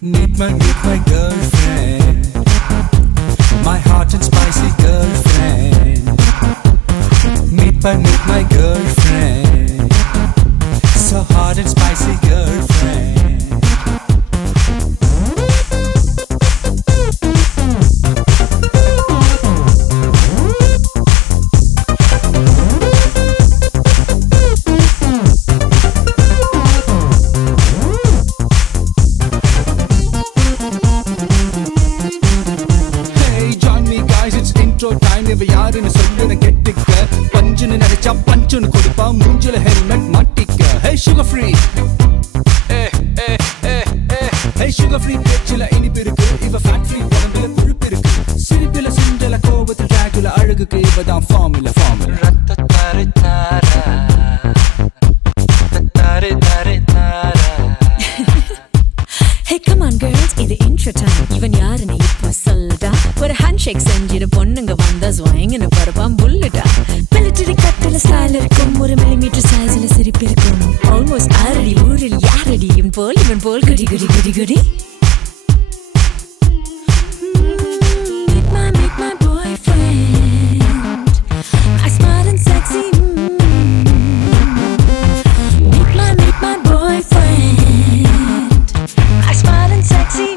Meet my girlfriend, my hot and spicy girlfriend. Meet my girlfriend, so hot and spicy girlfriend. Hey sugar free, hey sugar free பேச்சில இனிப்பு இருக்கு இவ fat free உடம்புல கொழுப்பு இருக்கு சிரிப்பில சிண்டல கோபத்தில் Dracula அழகுக்கு இவதான் formula Hey come on girls இது intro time இவன் யாருன்னு இப்ப சொல்லுடா ஒரு handshake செஞ்சிரு பொண்ணுங்க வந்தா ஸ்வாயிங்னு பரப்பாம் புல்லுடா military கட்டல ஸ்டைல் இருக்கும் ஒரு millimeter sizeல சிரிப்பு இருக்கும் almost ஆறடி ஊரில் யாரடி இவன் போல் குடி குடி குடி குடி Meet my boyfriend I smart and sexy Meet my boyfriend I smart and sexy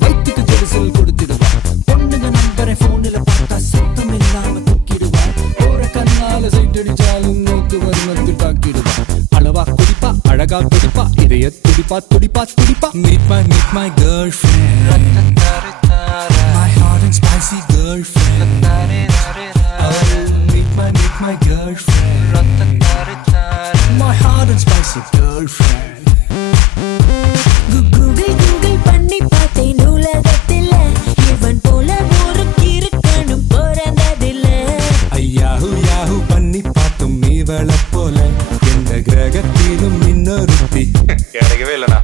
வயிற்றுக்கு ஜெலுசில் கொடுத்திடுவா பொண்ணுங்க நம்பரை போன்ல பார்த்தா சத்தம் இல்லாம தூக்கிடுவா போற கண்ணால சைட் அடிச்சாலும் நோக்கு வருமத்தில் தாக்கிடுவா அளவா குடிப்பா அழகா குடிப்பா இதய துடிப்பா துடிப்பா துடிப்பா Meet my girlfriend my hot and spicy girlfriend Meet my girlfriend my hot and spicy girlfriend Google பண்ணி பார்த்தேன் உலகத்தில் இவன் போல ஒரு கிறுக்கனும் பிறந்ததில்ல யாஹூ பண்ணி பார்த்தும் இவளை போல எந்த கிரகத்திலும் இன்னொருத்தி கிடைக்கவே இல்லனா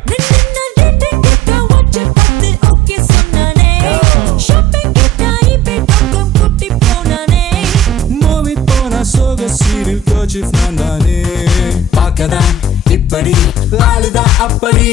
எப்படி